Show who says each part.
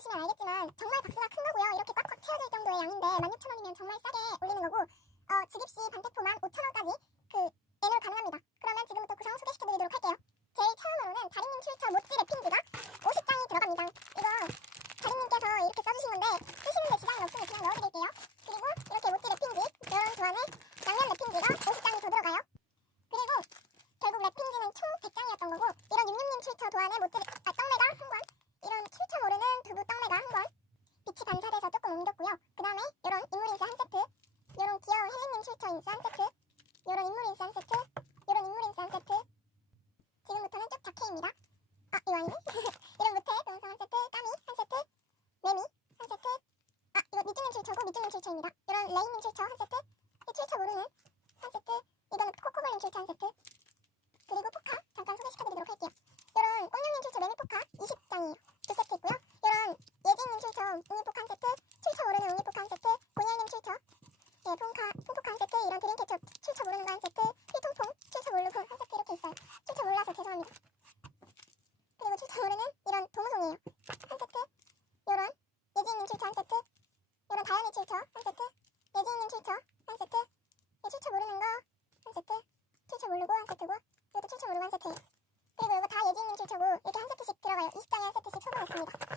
Speaker 1: 보시면 알겠지만 정말 박스가 큰 거고요. 이렇게 꽉꽉 채워질 정도의 양인데 16,000원이면 정말 싸게 올리는 거고 어, 지깁시 반대포만 5,000원까지 그 애널 가능합니다. 그러면 지금부터 구성 소개시켜드리도록 할게요. 제일 처음으로는 다리님 출처 모찌 랩핑지가 50장이 들어갑니다. 이거 다리님께서 이렇게 써주신 건데 쓰시는데 지장이 없으면 그냥 넣어드릴게요. 그리고 이렇게 모찌 랩핑지 이런 조안에 양면 랩핑지가 50장이 더 들어가요. 그리고 결국 랩핑지는 총 100장이었던 거고 이런 육육님 출처 도안에 모찌 랩 옮겼고요. 그 다음에 이런 인물 인쇄 한 세트. 이런 귀여운 헬리님 출처 인쇄 한 세트. 이런 인물 인쇄 한 세트. 이런 인물 인쇄 한 세트. 지금부터는 쭉 작회입니다. 아 이거 아니네. 이런 무태 동영상 한 세트. 까미 한 세트. 매미 한 세트. 아 이거 밑줄님 출처고 밑줄님 출처입니다. 이런 레이님 출처 한 세트. 이 출처 모르는 한 세트. 이거는 코코볼님 출처 한 세트. 그리고 포카 잠깐 소개시켜드리도록 할게요. 이런 꽁냥님 출처 메밀 포카 20장이에요. 두 세트 있고요. 이런 예진님 출처 웅이 포카 한 세트, 출처 모르는 웅이 포카 한 세트, 고니알님 출처, 예, 폰카, 폰포카 한 세트, 이런 드림캐쳐 출처 모르는 거 한 세트, 필통통 출처 모르고 한 세트 이렇게 있어요. 출처 몰라서 죄송합니다. 그리고 출처 모르는 이런 도무송이에요. 한 세트, 이런 예진님 출처 한 세트, 이런 다현이 출처 한 세트, 예진님 출처 한 세트, 이 출처 모르는 거 한 세트, 출처 모르고 한 세트고, 이것도 출처 모르고 한 세트예요. 그리고 이거 다 예진님 출처고 이렇게 한 세트씩 들어가요. 20장에 한 세트씩 소분했습니다.